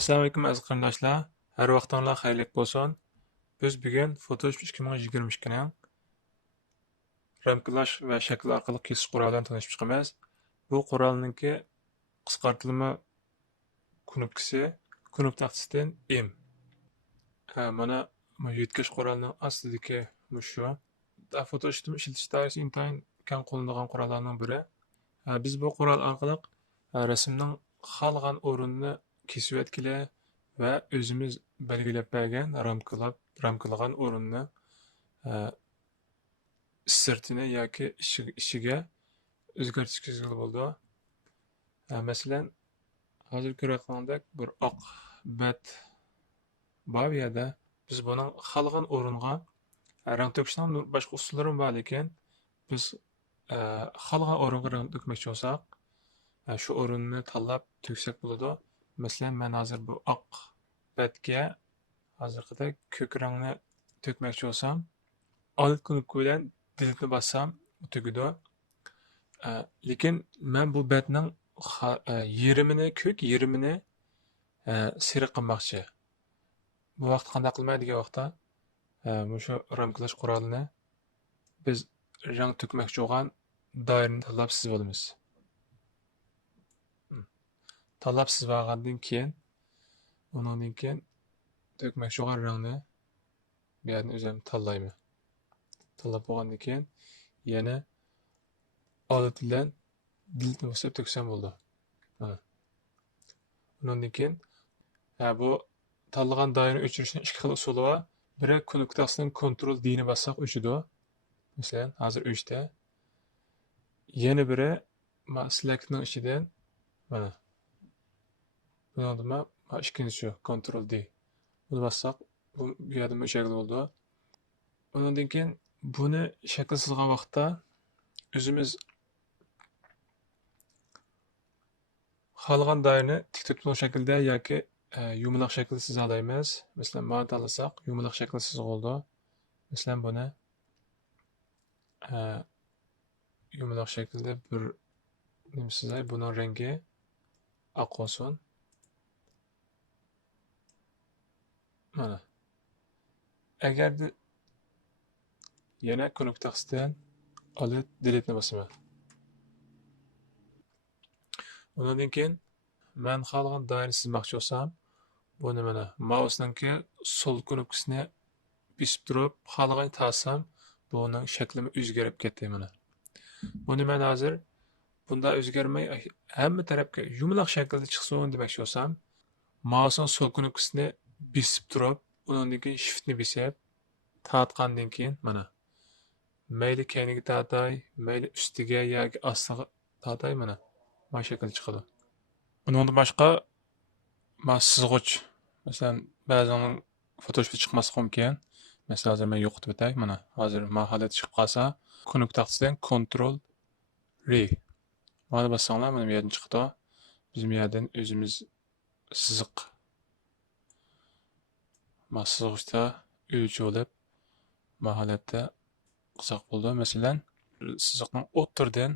Assalomu alaykum aziz qarindoshlar. Har vaqtinglar xayrli bo'lsin. Biz bugun Photoshop 2022 ning ramkalash va shakl orqali kesish quroli bilan tanishib chiqamiz. Bu qurolninki qisqartirilma knopkasi, knop taxtasidan M. Mana bu yetkash qurolining aslidagi shu. Photoshopni ishlatish doirasi intayin keng qo'llanilgan qurollarning biri. Biz bu qurol orqali rasmning xohlagan o'rinni kesib o'tkilar va o'zimiz belgilab bergan ramkalagan o'rinni sirtini yoki ishiga o'zgartirishga bo'ldi. Masalan, hozir ko'rayotgandek bir oq bat bor bu yerda. Biz buni xohlagan o'ringa rang to'kishning boshqa usullari bor, lekin biz xohlagan o'ringa rang to'kmoqchi bo'lsak, shu o'rinni tanlab to'ksak bo'ladi. Masalan, men hozir bu oq batga hozirgidek ko'k rangni to'kmoqchi bo'lsam, old knopka bilan delete bassam tugidi. Lekin men bu batning yerimini ko'k, yerimini sariq qilmoqchi. Bu vaqt qanday qilmaydigan vaqtda shu ramkalash qurolini biz rang to'kmoqchi bo'lgan doirani tanlab sizib olamiz. Tanlab sizib olgandan keyin undan keyin to'kmoqchi bo'lgan rangni bu yerni o'zim tanlayman. Tanlab bo'lgandan keyin yana old bilan delete bosib to'ksam bo'ldi. Undan keyin bu tanlagan doirani o'chirishning ikki xil usuli bor. Biri knopkasining Ctrl D ni bossak o'chidi. Masalan, hozir o'chdi. Yana biri selectning ichidan mana buni ikkinchi Ctrl D. Buni bossak bu yerda o'chagil bo'ldi. Undan keyin buni shakl chizgan vaqtda o'zimiz xohlagan doirani tik tutgan shaklda yoki yumaloq shaklda chiza olamiz. Masalan, mana tanlasak yumaloq shaklda chizib oldi. Masalan, buni yumaloq shaklda bir nima chizay, buning rangi oq olsin. Mana. Agar yana knopka taxtasidan olib delete ni bosaman. Undan keyin men xohlagan doirani chizmoqchi bo'lsam, buni mana mouse'ningki sol knopkasini bosib turib, xohlagan tasam buning shakli o'zgarib ketdi mana. Buni men hozir bunda o'zgarmay hamma tarafga yumaloq shaklda chiqsin demoqchi bo'lsam, mouse'ning sol knopkasini bosib turib, undan keyin shift ni bosib tortgandan keyin mana mayli keyniga tortay, mayli ustiga yoki ostiga tortay mana bu shakl chiqadi. Undan boshqa sizg'ich, masalan, ba'zan Photoshopda chiqmasa mumkin. Masalan, hozir men yo'qotib o'tay. Mana hozir bu holat chiqib qolsa, knopka taxtasidan Ctrl R. Mana bossanglar mana bu yerdan chiqdi. Biz bu yerdan o'zimiz siziq sizg'ichda o'lchov olib bu holatda qilsak bo'ldi. Masalan, siziqning o'tirdan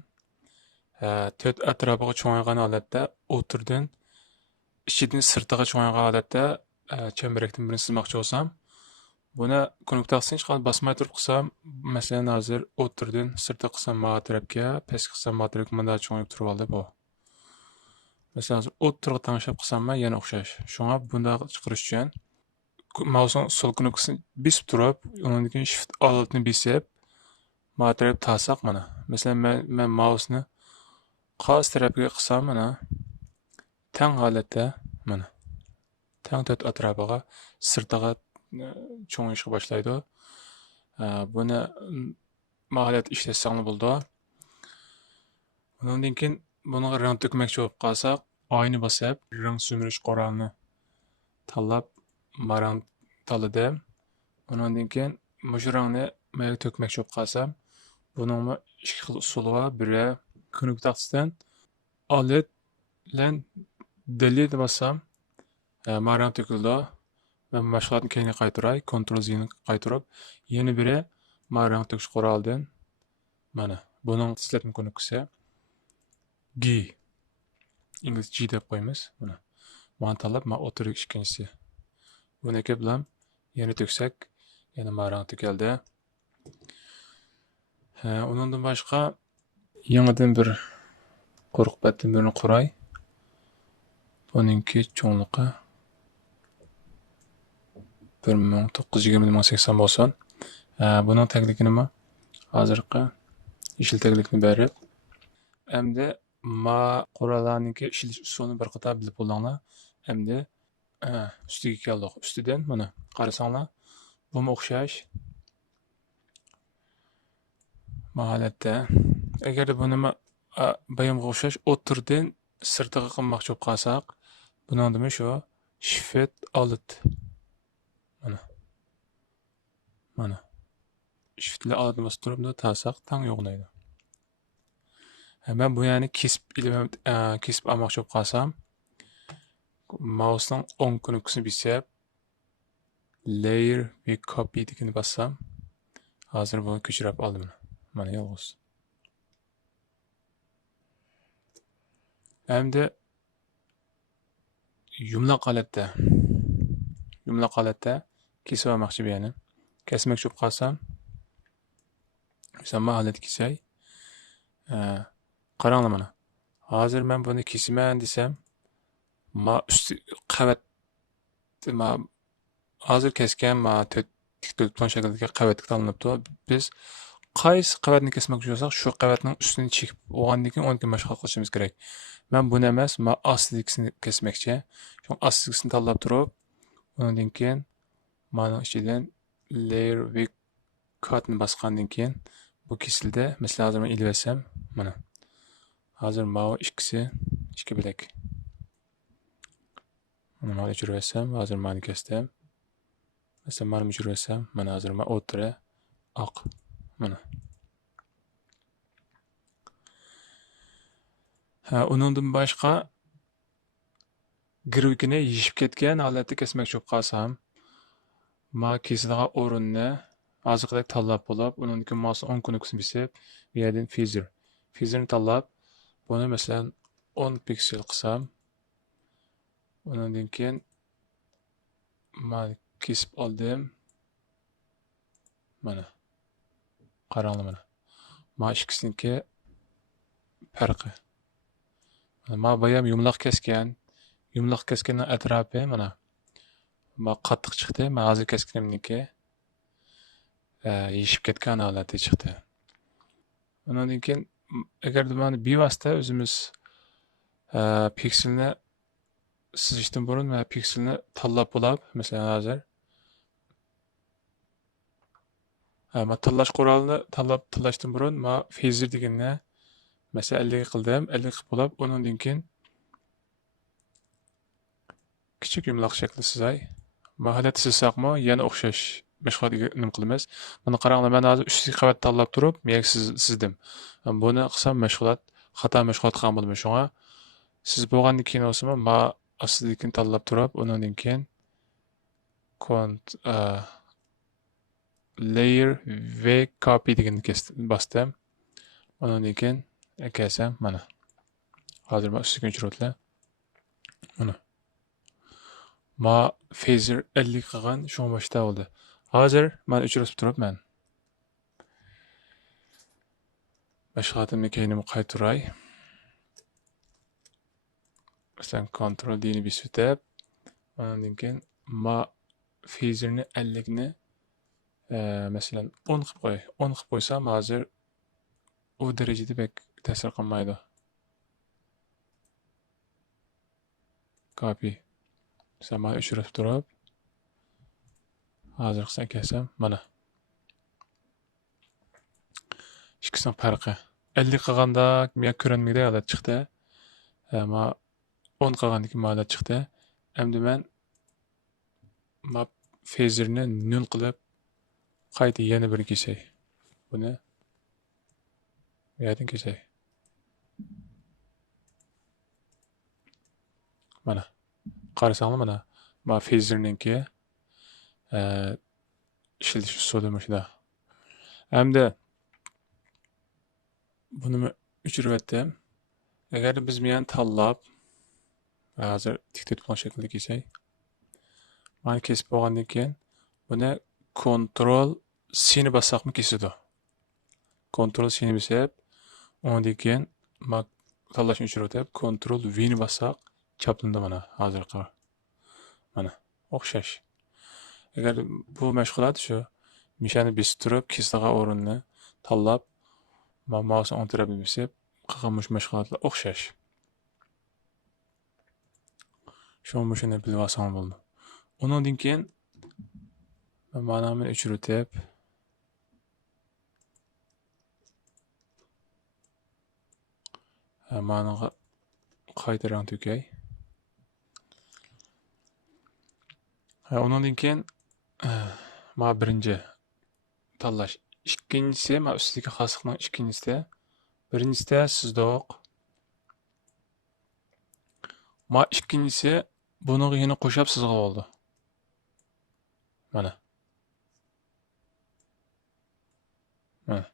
to'rt atrofiga cho'ng'igan holatda, o'tirdan ichidan sirtiga cho'ng'igan holatda chambarakdan birini chizmoqchi bo'lsam, buni knopka taxtasidan hech qanday bosmay turib qilsam, masalan, hozir o'tirdan sirtiga qilsam ma tarafga, pastga qilsam ma tarafga bunday cho'ng'ib turib oldi bu. Masalan, hozir o'tirga tanglab qilsam yana o'xshash. Shunga bunday chiqarish uchun mouse'ning sol knopkasini bosib turib, undan keyin shift alt ni bosib ma tarafga tasaq mana. Masalan, men mouse'ni qaz tarafga qilsam mana tang holatda mana tang to'rt atrofiga sirtiga cho'ng'ishga boshlaydi. Buni holat ishlatsang bo'ldi. Undan keyin buni rang to'kmoqchi bo'lib qolsak, oyni bosib, rang so'mirish qurolini tanlab rang tanladim. Undan keyin shu rangni men to'kmoqchi bo'lib qolsam, buning ikki xil usuli bor. Biri knopka taxtasidan alt bilan delete bassam, rang to'kildi. Men boshqalarni keyin qaytaray, Ctrl Z ni qaytarib, yana biri rang to'kish qurolidan mana buning tizlatma knopkasi G. İngiliz G deb qo'yamiz. Mana tanlab, mana o'tir ikkinchisi. Buniki bilan yana to'ksak, yana marang to'kaldi. Undan boshqa yangidan bir quruq batdan birini quray. Buningki cho'nliqi 1920-80 bo'lsin. Buning tagligi nima? Hozirgi yeşil taglikni berib. Endi ma qurallarniki ishlash usulini bir qator bilib bo'ldinglar. Endi ustiga keldik. Ustidan mana qarasanglar, bumi o'xshash. Maholatda agar buni bayamga o'xshash o'tirdan sirtiga qilmoqchi bo'lib qolsak, buning nima shu? Shifet alit. Mana. Shiftli alit turib tasaq tang yo'qlaydi. Ben bu yani kesip almoqchi bo'lib qolsam, mouse'ning o'ng knopkasini bosib, layer ve copy degani bassam, hozir buni ko'chirib oldim. Mana yolg'iz. Endi yumloq holatda kesib olmoqchi bu yana. Kesmoqchi bo'lib qolsam, mesela holat kesay. Qaranglar mana. Hozir men buni kesiman desam, üstü qavat hozir kesgan tikto'lpon shaklidagi qavatga tanlanibdi. Biz qaysi qavatni kesmoqchi bo'lsak, shu qavatning ustini chekib olgandan keyin uni mashg'ulot qilishimiz kerak. Men buni emas, men astidagini kesmoqchi. Shu astidagisini tanlab turib, undan keyin mana ichidan layer ve cutni bosgandan keyin bu kesildi. Mesela hozir men ilib olsam, mana. Hozir mana ikkisi ikki bilak. Mana o'chirib olsam, hozir mani kesdim. Mesela mana o'chirib olsam, mana hozir men o'tira oq. Mana. Undan boshqa girvikini yishib ketgan holatda kesmoqchi bo'lib qolsam, men kesilgan o'rinni hozirgidek tanlab bo'lib, undan keyin mouse o'ng knopkasini bosib, bu yerdan feather. Featherni tanlab, buni masalan 10 piksel qilsam, undan keyin men kesib oldim. Mana. Qaranglar mana. Men ikkisiniki farqi. Men bayam yumloq kesganning atrofi mana. Men qattiq chiqdi. Men hozir kesganimniki yishib ketgan holatda chiqdi. Undan keyin agar mana bevosita o'zimiz pikselni sizishdan burun va pikselni tanlab bo'lib, masalan hozir men tanlash qurolini tanlashdan burun men feather deganni masalan 50 qildim, 50 qilib bo'lib, undan keyin kichik yumloq shakli sizay. Maholat sizsaqmi, yana o'xshash mashg'ulotga nima qilamiz? Buni qaranglar, men hozir 3 qavat tanlab turib, men sizdim. Buni qilsam xato mashg'ulot qilgan bo'laman. Shunga siz bo'lgandan keyin olsam, men astidagini tanlab turib, undan keyin layer ve copy deganni bosdim. Undan keyin kesam, mana. Hozir men ustiga o'chiribman. Mana. Ma feather 50 qilgan shu boshda oldi. Hozir men o'chirib turibman. Mashg'ulotimni keyin qaytaray. Masalan, Ctrl D ni bosib, undan keyin ma featherni 50 ni masalan 10 qilib qo'y. 10 qilib qo'ysam, hozir u darajada bek ta'sir qilmaydi. Copy. Mesela o'chirib turib, hozir qilsam kesam, mana. İkisining farqi. 50 qilganda men ko'rinmaydi holat chiqdi. Ma 10 qilgandan keyin holat chiqdi. Endi men featherni 0 qilib qayta yana bir kesay. Buni bu yerdan kesay. Mana. Qarasanglar mana. Ma featherninki ishlash usuli shunda. Endi buni o'chirib etdim. Agar biz meni tanlab, Hozir tik tutgan shaklda kesay. Mana kesib bo'lgandan keyin buni Ctrl C ni bassaqmi kesadi. Ctrl C ni bosib, undan keyin tanlashni o'chirib, Ctrl V ni bassaq chaplandi mana hozir qara. Mana o'xshash. Agar bu mashg'ulot shu mishani besib turib, kesilgan o'rinni tanlab, mousni o'ng tarafini besib, qilgan mashg'ulotlar o'xshash. Shuni bilib olsam bo'ldi. Undan keyin mana buni o'chirib, mana qayta rang to'kay. Undan keyin mana birinchi tanlash. Ikkinchisi mana ustidagi qasiqning ikkinchisida, birinchisida sizdoq. Mana ikkinchisi buni yana qo'shib sizga oldi. Mana. Mana.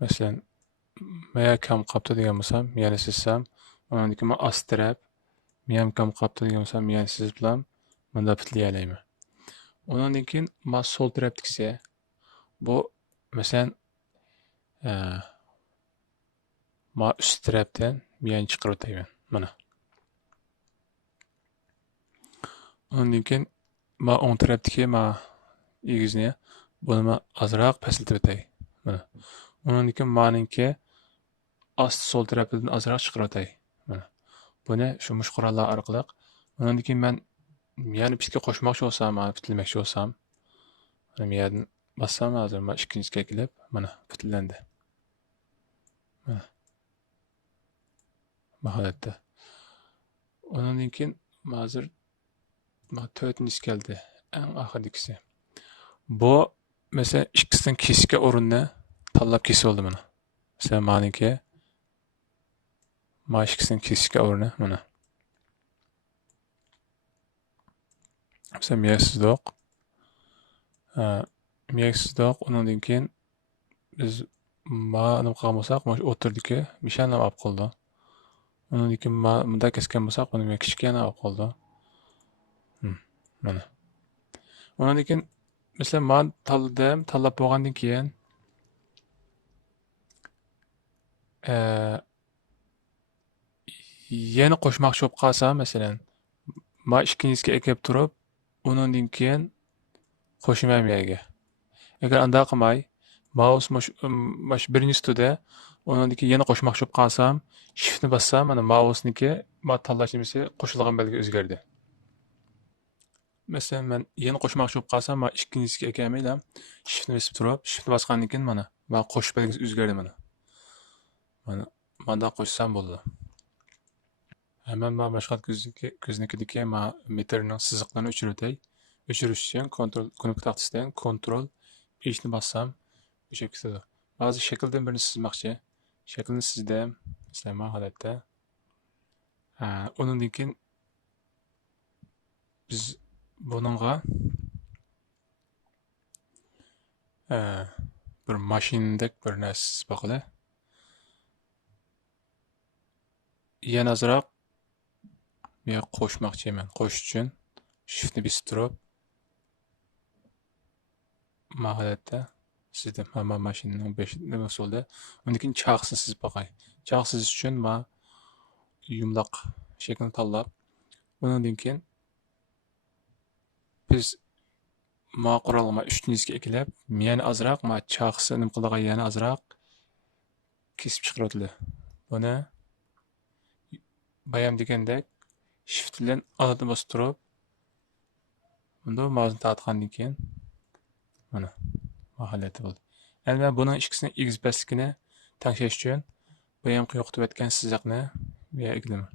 Masalan, men kam qapti degan bo'lsam, yana sizsam, undan keyin ast taraf, men kam qapti degan bo'lsam, yana siz bilan bunda bitlay olayman. Undan keyin men sol tarafdagisi bu masalan men üst tarafdan men chiqarib o'tayman. Mana. Undan keyin men o'ng tarafdagi men egizni buni men azroq pasaytirib o'tay. Mana. Undan keyin meniki ast sol tarafdan azroq chiqarib o'tay. Mana. Buni shu mushqurallar orqali undan keyin men yani bizga qo'shmoqchi bo'lsam, mana bitilmoqchi bo'lsam, mana bu yerdan bassam hozir men ikkinchisiga kelib, mana bitilandi. Mana. Bu holatda. Undan keyin hozir mana 4-inchisi keldi. Eng oxirgisi. Bu mesela ikkisidan kesishga o'rinni tanlab kesib oldi mana. Mesela meniki mana ikkisidan kesishga o'rinni mana. Mesela miyaksizdoq undan keyin biz mana qilgan bo'lsak, mana shu o'tirdiki, mishani olib qoldi. Undan keyin bunda kesgan bo'lsak, buni kichkina olib qoldi. Mana. Undan keyin mesela men tanlab bo'lgandan keyin yana qo'shmoqchi bo'lib qolsam, masalan, men ikkinchisiga ekib turib, undan keyin qo'shmayman yerga. Agar unda qilmay, mouse mash birinchisiga undan keyin yana qo'shmoqchi bo'lib qolsam, shiftni bassam, mana mouseniki men tanlashimisi qo'shilgan belgi o'zgardi. Masalan, men yana qo'shmoqchi bo'lib qolsam, men ikkinchisiga ekameylam, shiftni bosib turib, shiftni bosgandan keyin mana men qo'shib belgisi o'zgardi mana. Mana bunday qo'shsam bo'ldi. Hemen ben başka gözündeki metrinin sızıklarını o'chirib o'chirish uchun knop taxtasidan Ctrl H'ni bassam o'chib ketadi. Ba'zi shakldan birini chizmoqchi. Shaklni chizdim, masalan, bu holatda. Undan keyin biz buningga bir mashinadek bir narsa chizmoqli. Yana azroq men qo'shmoqchiman. Qo'shish uchun shiftni bosib turib, bu holatda sizda hamma mashinaning 5 usulda undan keyin chaqsini chizib boqay. Chaq chizish uchun men yumloq shaklni tanlab, undan keyin biz ma qurolga 3-inchisiga eklab, yana azroq ma chaqsini nima qiladigan yana azroq kesib chiqariladi. Buni bayam degandek shift bilan altni bosib turib, bunda mouse'ni tortgandan keyin mana bu holatda bo'ldi. Endi men buning ikkisini egizib basligini tangshash uchun bayam yo'qotib o'tgan siziqni bu yerga eklaman.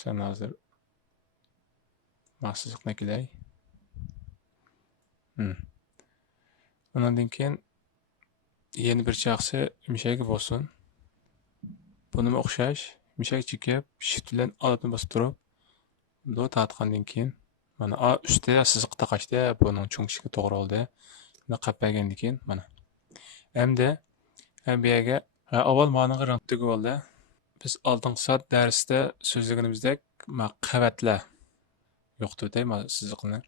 Sen hozir siziqni eklay. Undan keyin yana bir chaqsi mishaga bo'lsin. Buni o'xshash mishak chekib, shift bilan altni bosib turib, buni tortgandan keyin mana ustida siziq taqashda buning cho'ngishiga to'g'ri oldi. Buni qappagandan keyin mana. Endi bu yerga avval mana rang tugib oldi. Biz oldingi soat darsda so'zlaganimizdek qavatlar yo'qdi deyman siziqni.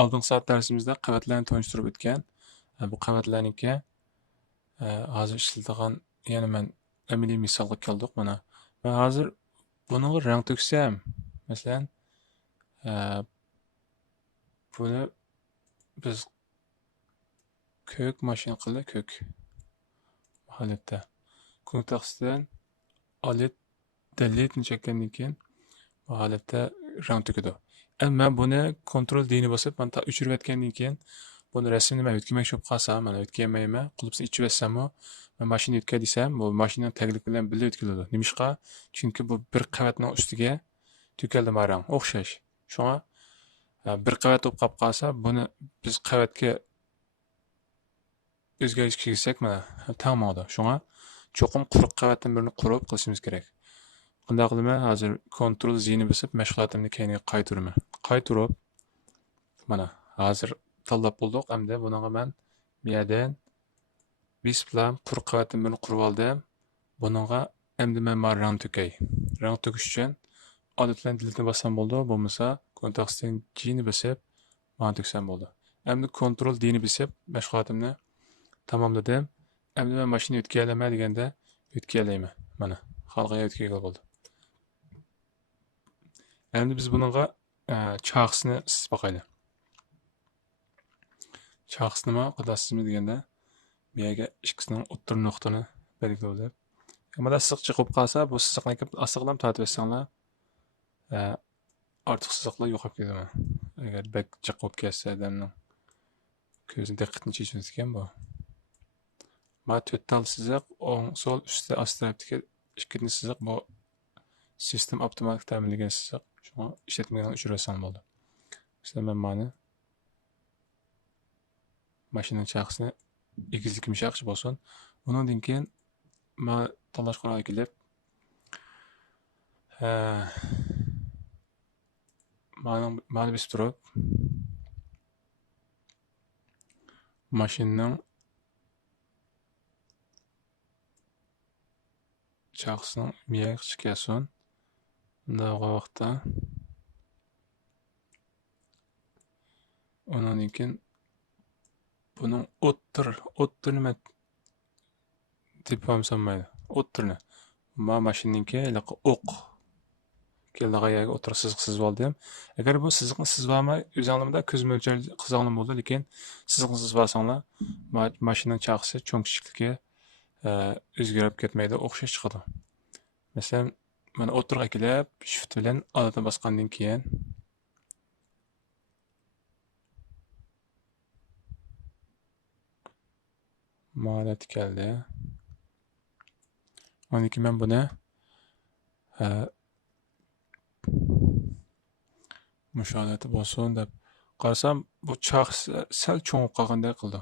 Oldingi soat darsimizda qavatlarni tanishtirib o'tgan. Bu qavatlarniki hozir ishlatadigan yana men amaliy misolga keldik mana. Va hozir buni rang to'ksam, masalan, buni biz ko'k mashina qildi, ko'k holatda. Kontekstdan olib delete chekkandan keyin bu holatda rang to'kadi. Men buni kontrol dini bosib, men ta o'chirib etgandan keyin buni rasmni men o'tkazmoqchi bo'lib qolsam, mana o'tkazmayman, qulupsini ichib etsam, men mashina o'tkaz desam, bu mashinaning taglik bilan birga o'tkaziladi. Nimishqa? Chunki bu bir qavatning ustiga to'kildi rang, o'xshash. Shunga bir qavat bo'lib qolib qolsa, buni biz qavatga o'zgarish kirsak, mana tamomda. Shunga cho'qim quruq qavatdan birini qurib qilishimiz kerak. Bunday qilib hozir kontrol zini bosib mashg'ulotimni keyinga qaytaraman. Qaytarib mana hozir tanlab bo'ldik. Endi bunga men bu yerdan bis bilan quruq qavatdan birini qurib oldim. Bunga endi men rang to'kay. Rang to'kish uchun odatlan dilni bossam bo'ldi. Bo'lmasa kontekstdan jini bosib mana to'ksam bo'ldi. Endi kontrol dini bosib mashg'ulotimni tamomladim. Endi men mashina o'tkazalaman deganda o'tkazalayman. Mana xalqiga o'tkazgan bo'ldi. Endi biz bunga chaqsini sisib boqaylik. Chaqs nima qilasizmi deganda bu yerga ikkisining o'ttir nuqtani belgilab. Mana siziq chiqib qolsa, bu siziqni asıqlam tortib etsanglar, ortiq siziqlar yo'qolib ketadi. Agar bak chiqib ketsa, adamning ko'zini diqqatini chechmaydigan bu. Ma to'rttal siziq, o'ng sol ustda ost tarafdagi ikkinchi siziq bu sistem avtomatik ta'minlagan siziq. Shuni ishlatmagan uchrasam bo'ldi. Mesela men mana mashinaning chaqsini egizlik yumshoqchi bo'lsin. Undan keyin men tanlash qilib kelib mana biz turib mashinaning chaqsini miyak chiqasin. Bunday vaqtda ondan keyin bunun o'ttir nima deb hamsanmaydi. O'ttirni. Ma mashinaniki o'q keldigan yerga o'tir siziqsiz bo'ldim. Agar bu siziqni siz bo'lmay o'zingizda ko'z mo'ljal qizg'anim bo'ldi, lekin siziqni siz bo'lsanglar mashinaning chaqsi cho'ng kichikligi o'zgarib ketmaydi, o'xshash chiqadi. Masalan, mana o'tirga kelib, shift bilan odatda bosgandan keyin Malat geldi. Onun için ben buna müşahadeti olsun deb qarasam bu çağ sel çoğup qalğanday qildi.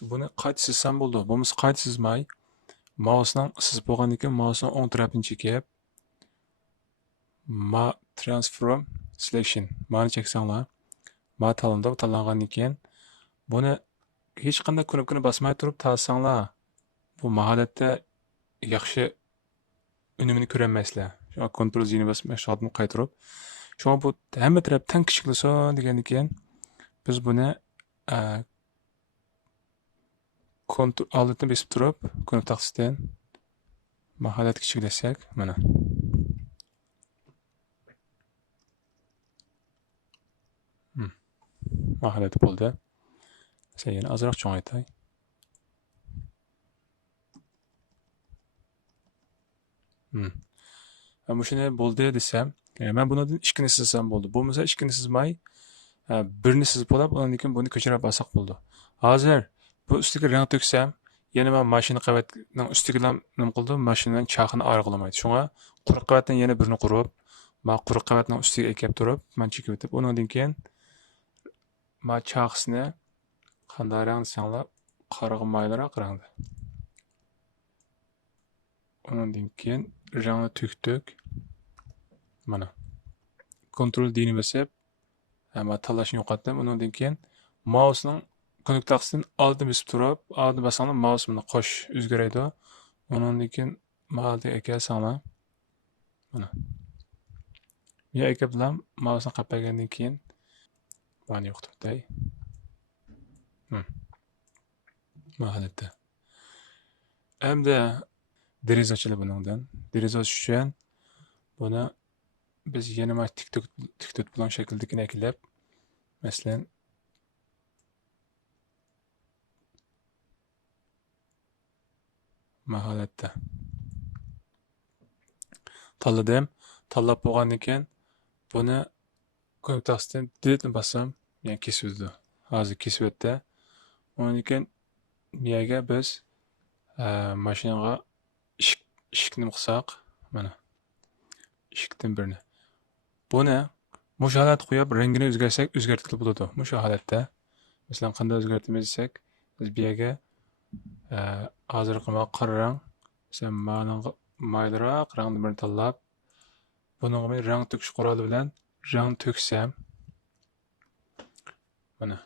Buni qayta sizsam bo'ldi. Bo'lmasa qayta sizmay mouse'ning siz bo'lgandan keyin mouse'ning o'ng tarafini chekib ma transform selection mani cheksanglar ma tanlangandan keyin buni hech qanday knopkani bosmay turib tanlasanglar bu maholatda yaxshi unumini ko'rolmaysizlar. Shunga kontrol zini bosib mashg'ulotni qaytarib shunga bu hamma taraf tang kichiklasin degandan keyin biz buni kontrol oldini besib turib knop taqsitdan maholat kichiklasak mana maholat bo'ldi. Sen yana azroq cho'ngaytay. Bu shuni bo'ldi desam, men buni ikkini sizsam bo'ldi. Bo'lmasa ikkini sizmay, birini sizib olib, undan keyin buni ko'chirib olsak bo'ldi. Hozir bu ustiga rang to'ksam, yana men mashina qavatning ustiga nima qildim? Mashinaning chaqini ayrg'ilamaydi. Shunga quruq qavatdan yana birini qurib, men quruq qavatning ustiga ekib turib, men chekib o'tib, undan keyin men chaqsini qanday rang desanglar, qora mayliroq rangda. Ondan keyin rangni to'kdik. Mana. Kontrol dini bosib, hamma tanlashni yo'qotdim. Undan keyin mouse'ning Konnektörün aldı besip turib, aldı basanglar mouse qo'sh o'zgaradi. Undan keyin ma'lga ekasanglar. Mana. Men aka bilan mouse'ni qapagandan keyin bani yo'qotibdi. Mahalatda. Endi deraza ochiladi buningdan. Deraza ochish uchun buni biz yana mana tik bilan shaklda eklab, masalan mahalatda tanladim. Tanlab bo'lgandan keyin buni konnektasidan delete bassam, yani kesibdi. Hozir kesibdi. Ondan keyin miyaga biz mashinaga eshikni qilsak, mana eshikdan birini. Buni mush holat qo'yib rangini o'zgarsak, o'zgartirib bo'ladi. Mush holatda masalan qanday o'zgartiramiz desak, biz bu yerga hozirgi qora rang, masalan ma'lum mayliroq rangni birini tanlab, bunga men rang to'kish quroli bilan rang to'ksam, mana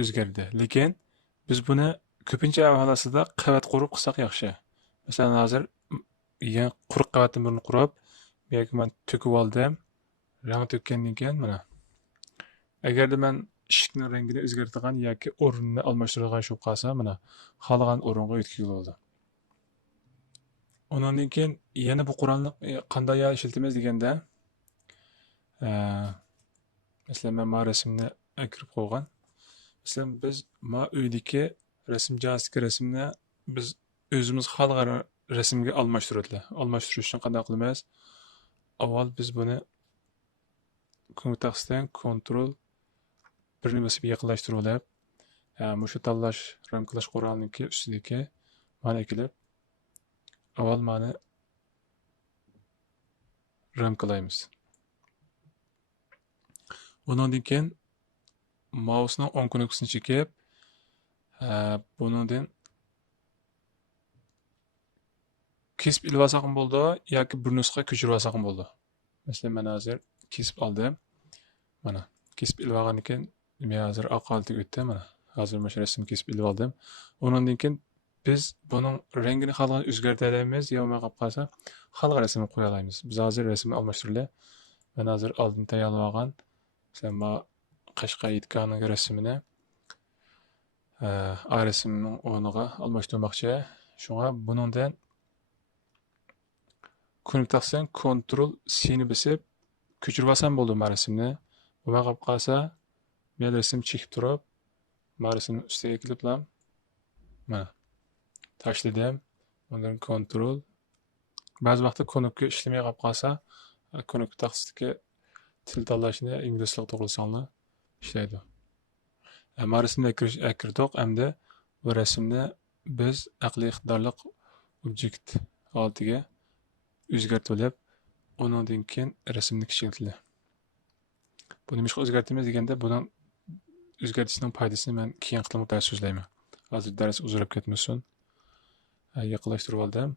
o'zgardi. Lekin biz buni ko'pincha holatda qavat qurib qilsak yaxshi. Masalan hozir yana quruq qavatni birini qurib, bu yerga men to'kib oldim. Rang to'kkandan keyin mana. Agarda men eshikning rangini o'zgartirgan yoki o'rnini almashtirgan shu qolsa, mana xohlagan o'ringa o'tkazib bo'ladi. Ondan keyin yana bu qurolni qanday ishlatamiz deganda, masalan men ma rasmni kirib qo'ygan. Masalan biz ma uydagi rasm joyidagi rasmni biz o'zimiz xohlagan rasmga almashtiradilar. Almashtirish uchun qanday qilamiz? Avval biz buni konnektasidan kontrol birini bosib yaqinlashtirib olib, mushu tanlash, ramkalash qurolniki ustidagi mana ekilib, avval mana ramkalaymiz. Bundan keyin mouse'ning o'ng knoppasini chekib, bundan kesib ilib olsak ham bo'ldi yoki bir nusxa ko'chirib olsak ham bo'ldi. Masalan, men hozir kesib oldim. Mana kesib ilib olgandan keyin men hozir oq holatiga o'tdim. Mana hozir mana shu rasmni kesib ilib oldim. Undan keyin biz buning rangini xohlagan o'zgartiramiz, yo bo'lmay qolsa xohlagan rasmni qo'ya olamiz. Biz hozir rasmni almashtirib, men hozir oldin tayyorlab olgan, masalan, ma Qashqar yetganiga rasmini a rasmning o'rniga almashtirmoqchi. Shunga buningdan konnektasidan kontrol C'ni bosib ko'chirib olsam bo'ldi ma rasmni. Bo'lmay qolib qolsa, men rasmni chekib turib, ma rasmni ustiga kelib bilan mana tashladim. Undan kontrol. Ba'zi vaqtda konnektor ishlamay qolib qolsa, konnektorsidagi til tanlashni ingliz tilida to'g'risanglar ishlaydi. Ma rasmni kirdik, endi bu rasmni biz aqliy iqtidorliq objekt holatiga o'zgartirib olib, undan keyin rasmni kichiktirdi. Buni nima o'zgartiramiz deganda, buni o'zgartirishning foydasini men keyin qismda so'zlayman. Hozir dars uzrab ketmasin. Yaqinlashtirib oldim.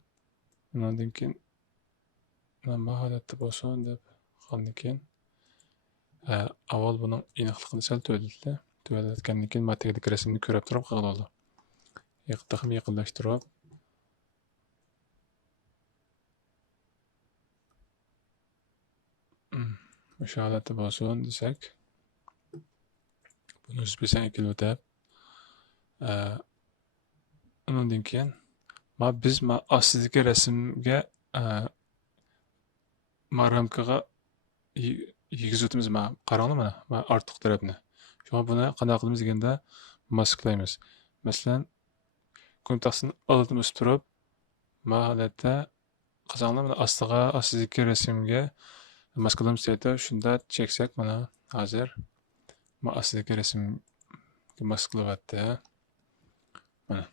Undan keyin nima holatda bo'lsin deb qolgandan keyin avval buning aniqligini sal to'ldirdi. To'ldirgandan keyin materialdagi rasmni ko'rib turib qoldi. Yaqinlashtirib o'sha holatda bo'lsin desak, buni o'zbekistonga kelib o'tib, undan keyin biz ostidagi rasmga ramkaga yigizib o'tamiz. Qaranglar mana ortiq tarafni. Shunga buni qanday qilamiz deganda masklaymiz. Masalan, konnektasining oldini o'sib turib, ma holatda qilsanglar, mana ostidagi rasmga maskalamiz deydi. Shunda cheksak, mana hozir ma ostidagi rasmga masklayapti. Mana.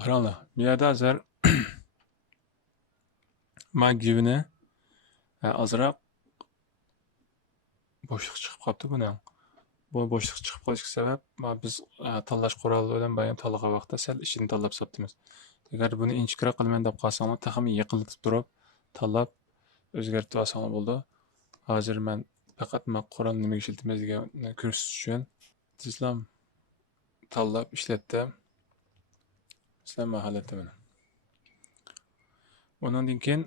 Qaranglar, bu yerda hozir ma givni ozroq bo'shliq chiqib qolibdi buni. Bu bo'shliq chiqib qolishiga sabab biz tanlash quroli bilan bayon tanlagan vaqtda sal ichini tanlab saptimiz. Agar buni inchikroq qilman deb qolsanglar, taxmin yaqinlatib turib, tanlab o'zgartirib olsanglar bo'ldi. Hozir men faqat men Qur'on nimaga ishlatamiz deganni ko'rsatish uchun tizlam tanlab ishlatdim. Sizlar maholatda mana. Ondan keyin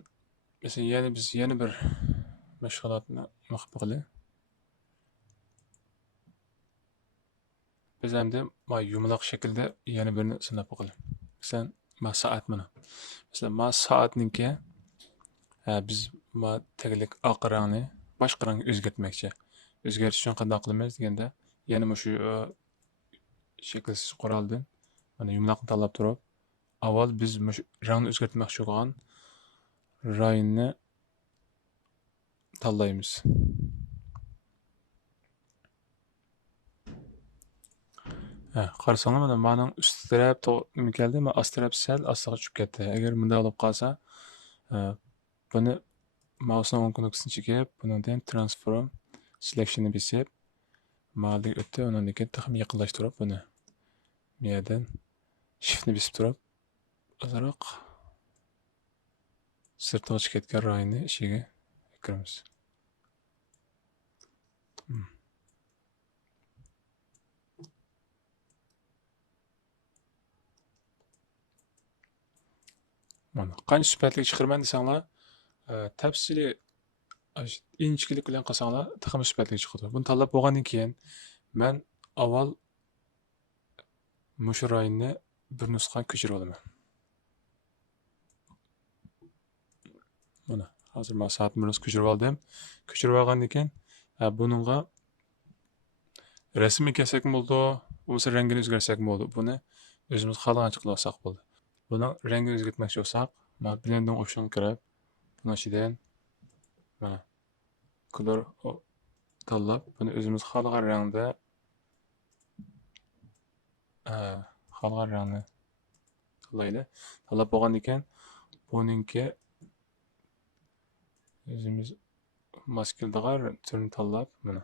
mesela biz yana bir mashg'ulotni qilib biz endi yumaloq shaklda yana birini sinab o'qiylik. Masalan, soat mana. Masalan, soatniki biz teglik oq rangni boshqa rangga o'zgartmoqchi. O'zgartish uchun qanday qilamiz deganda, yana shu shaklsiz quroldan mana yumaloqni tanlab turib, avval biz rangni o'zgartmoqchi bo'lgan rayonni tanlaymiz. Qarasanglar mana mening ust taraf nima keldi, men ast taraf sal astiga tushib ketdi. Agar bunday bo'lib qolsa, buni mousening o'ng knoppasini chekib, bundan transform selection'ni besib, ma'lumotga o'tdi, undan keyin taxmin yaqinlashtirib buni. Bu yerdan shiftni besib turib, ozroq sirtga chiqib ketgan rayonni ichiga kiramiz. Mana qancha sifatli chiqarman desanglar, tafsili inchkilik bilan qilsanglar, taxmin sifatli chiqadi. Buni tanlab bo'lgandan keyin men avval mushu rayonni bir nusxa ko'chirib olaman. Mana hozir men soatni bir nusxa ko'chirib oldim. Ko'chirib olgandan keyin buningga rasmga kelsak bo'ldi, bo'lmasa rangini o'zgartirsak bo'ldi. Buni o'zimiz xohlagancha qilib olsak bo'ldi. Buni rangini o'zgartmoqchi bo'lsak, men blending option kirib, buni ichidan mana color tanlab, buni o'zimiz xohlagan rangda xohlagan rangni tanlaylik. Tanlab bo'lgandan keyin buningki o'zimiz maskildigan turini tanlab, mana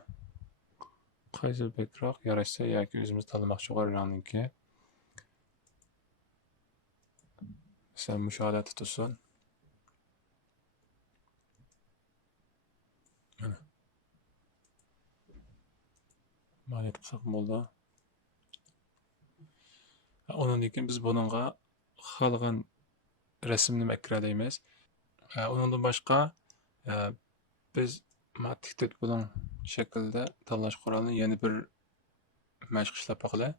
qaysi betroq yarashsa yoki o'zimiz tanlamoqchi bo'lgan rangniki mesela mushu holatda tursin. Mana mayli qilsak bo'ldi. Ondan keyin biz buningga xohlagan rasmni ekranlaymiz. Undan boshqa biz TikTok bilan shaklda tanlash qurolini yana bir mashq ishlab boqaylik.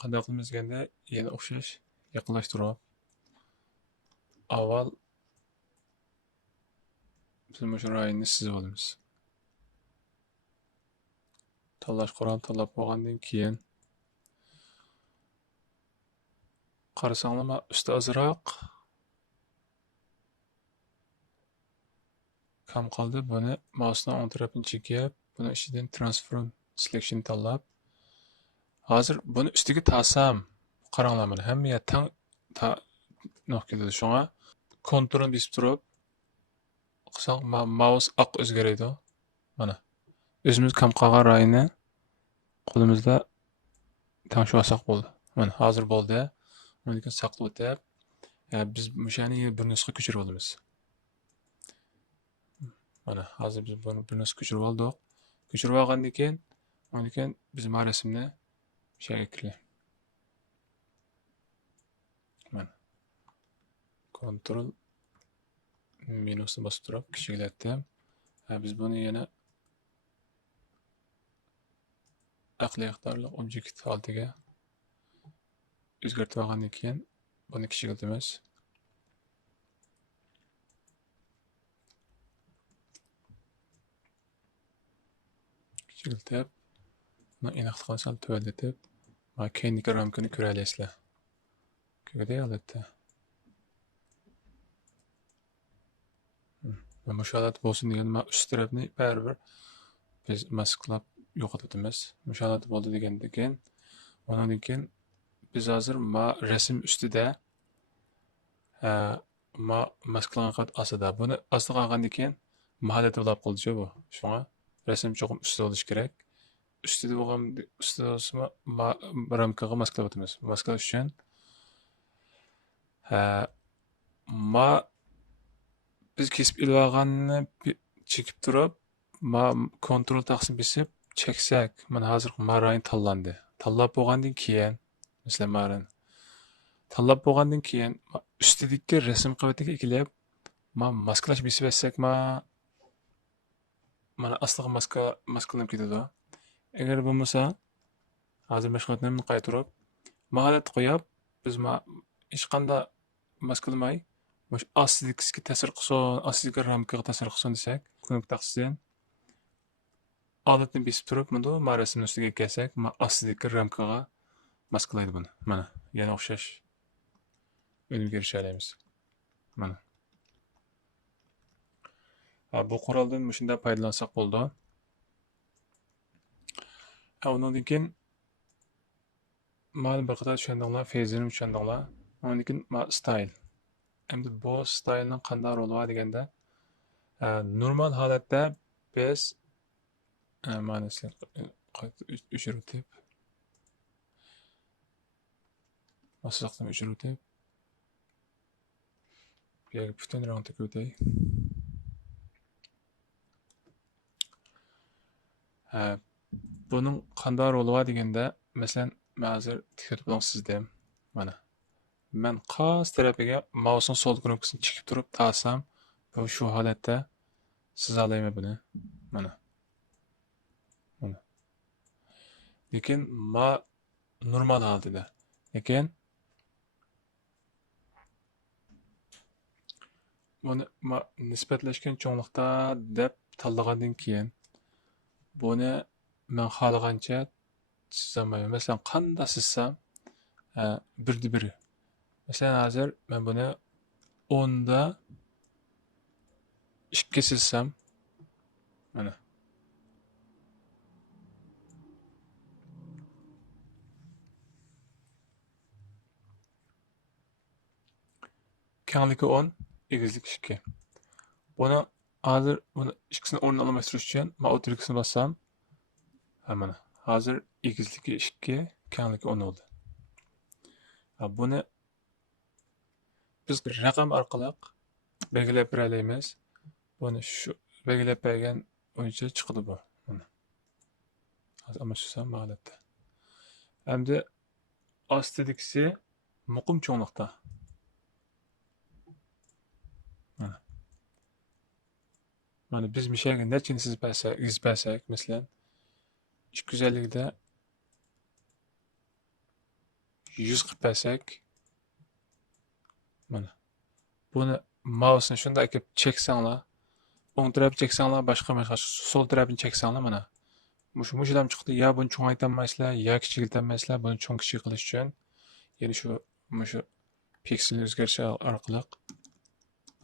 Qanday qilamiz deganda, yana o'xshash yaqinlashtirib, avval biz mushu rayonni chizib olamiz. Tanlash qurolini tanlab bo'lgandan keyin qarasanglar, usti ozroq kam qoldi. Buni mousening o'ng tarafini chekib, buni ichidan transform selection tanlab, hozir buni ustiga tasam, qaranglar mana hamma yer tang keladi. Shunga kontrolni besib turib, qilsang mouse oq o'zgaradi. Mana o'zimiz kam qolgan rayni qo'limizda tanishib olsak bo'ldi. Mana hozir bo'ldi. Undan keyin saqlab o'tib, biz mushani bir nusxa ko'chirib olamiz. Mana hozir biz buni bir nusxa ko'chirib oldik. Ko'chirib olgandan keyin, undan keyin biz rasmni shakli. Mana kontrol minusni bosib turib kichiklatdim. Biz buni yana aqliy iqtidorli obyekt holatiga o'zgartirib olgandan keyin buni kichiklatamiz. Kichiklatib, buni aniqlikni sal tuvallatib, mana keyingi ramkani ko'ra olasizlar. Ko'rdik albatta. Mushu holat bo'lsin degan men ust tarafni baribir biz masklab yo'qotamiz. Mushu holat bo'ldi degandan keyin, undan keyin biz hozir rasm ustida masklagan qat ostida. Buni ostiga qolgandan keyin holat bo'lib qoldi bu. Shunga rasm cho'qim ustida bo'lishi kerak. Ustida bo'lgan ustida ramkaga masklab o'tamiz. Masklash uchun biz kesib ilib olganni chekib turib, kontrol taqsim besib çeksak, mana hozir marayın tanlandi. Tanlab bo'lgandan keyin, masalan, maran tanlab bo'lgandan keyin ustidagi rasm qavatiga ikilib, maskalash besib etsak, mana astiga maskalanib ketadi. Agar bo'lmasa, hozir mashg'ulotni qaytarib, holatni qo'yib, biz hech qanday maskalamay, mush ostidagi ta'sir qilsin, ostidagi ramkaga ta'sir qilsin desak, knop taqsin, odatni besib turib, bunda rasmni ustiga kelsak, ostidagi ramkaga maskalaydi buni. Mana, yana o'xshash unumga erisha olamiz. Mana. Bu quroldan shunday foydalansak bo'ldi. Undan keyin ma'lum bir qator tushundinglar, fezini tushundinglar. Undan keyin style. Endi bu stylening qanday roli bor deganda, normal holatda biz mana sizlar o'chirib Masraqdan o'chirib bu yerga butun rangni ko'tay. Bunun qanday roli bor deganda, masalan, men hozir tikib sizdan mana. Men qas tarafiga mousening sol knopkasini chekib turib tasam, bu shu holatda sizalayman buni. Mana. Mana. Lekin normal holatda. Lekin buni nisbatlashgan cho'nglikda deb tanlagandan keyin buni men xohlagancha chizolmayman. Masalan, qanday chizsam, birdi biri. Masalan, hozir men buni 10da 2 chizsam, mana. Kengligi 10, egizlik 2. Buni hozir buni ikkisini o'rnini almashtirish uchun men o'tirgisini bossam, mana. Hozir egizligi 2, kengligi 10 oldu. Buni biz raqam orqali belgilab beramiz. Buni shu belgilab bergan bo'yicha chiqdi bu. Mana. Hozir almashtsam holatda. Endi ostidagisi muqim cho'nglikda. Mana biz mishaga nechini siz bersak, masalan, 250 da 100 qilib bersak, mana. Buni mouse'ni shunday qilib cheksanglar, o'ng tarafni cheksanglar, boshqa sol tarafni cheksanglar, mana. Mushulam chiqdi. Ya buni cho'ngaytirmaysizlar, ya kichiktirmaysizlar. Buni cho'ng kichik qilish uchun, ya'ni shu pikselni o'zgartirish orqali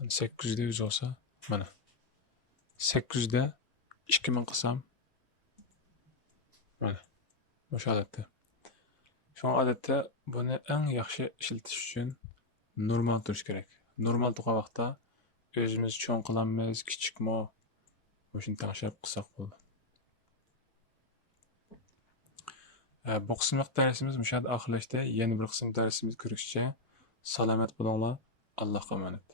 800 da 100 olsa, mana. 800 da 2000 qilsam, mana. O'sha holatda. Shu odatda buni eng yaxshi ishlatish uchun normal turish kerak. Normal turgan vaqtda o'zimiz cho'ng qilamiz, kichikmi, o'shini tanlab qilsak bo'ladi. Bu qismliq darsimiz mushada oxirlashdi. Yana bir qism darsimizga ko'rishguncha salomat bo'linglar. Allohga omonat.